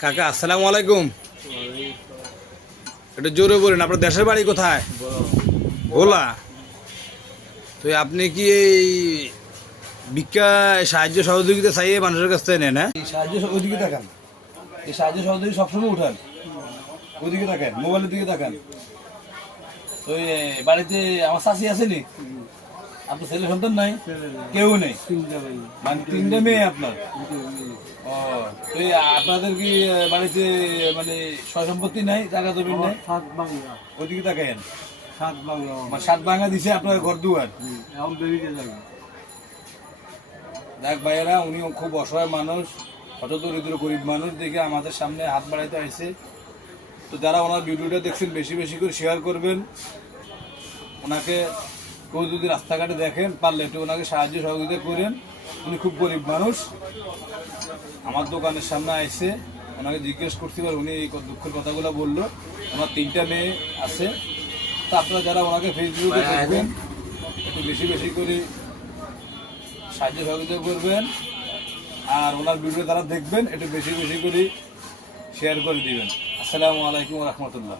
কাকা আসসালামু আলাইকুম। একটু জোরে বলেন, আপনার দেশের বাড়ি কোথায়? ভোলা। তো আপনি কি এই ভিক্ষা সাহায্য সহযোগিতা চাইয়ে মানুষের কাছ থেকে নেন? এই সাহায্য ওইদিকে তাকান, এই সাহায্য সহযোগী সবসময় উঠান, ওইদিকে তাকান, মোবাইলের দিকে তাকান। তো বাড়িতে আমার শাশি আসেনি? আপনার ছেলে সন্তান নাই? কেউ নেই? মানে তিনটে মেয়ে আপনার? ও, তো আপনাদের কি বাড়িতে মানে সয় সম্পত্তি নাই, জায়গা জমি নাই? ওইদিকে তাকাইন। সাত ভাঙা দিছে আপনার ঘর দুয়ার। দেখ ভাইয়েরা, উনি খুব অসহায় মানুষ, হত দরিদ্র গরিব মানুষ দেখে আমাদের সামনে হাত বাড়াইতে আসছে। তো যারা ওনার ভিডিওটা দেখছেন বেশি বেশি করে শেয়ার করবেন। ওনাকে কেউ যদি রাস্তাঘাটে দেখেন পারলে একটু ওনাকে সাহায্য সহযোগিতা করেন। উনি খুব গরিব মানুষ, আমার দোকানের সামনে আসছে, ওনাকে জিজ্ঞেস করতে পারে, উনি এই দুঃখের কথাগুলো বললো। ওনার তিনটা মেয়ে আছে। তো আপনারা যারা ওনাকে ফেসবুকে দেখবেন একটু বেশি বেশি করে সাহায্য সহযোগিতা করবেন। আর ওনার ভিডিও যারা দেখবেন একটু বেশি বেশি করে শেয়ার করে দিবেন। আসসালামু আলাইকুম রহমতুল্লাহ।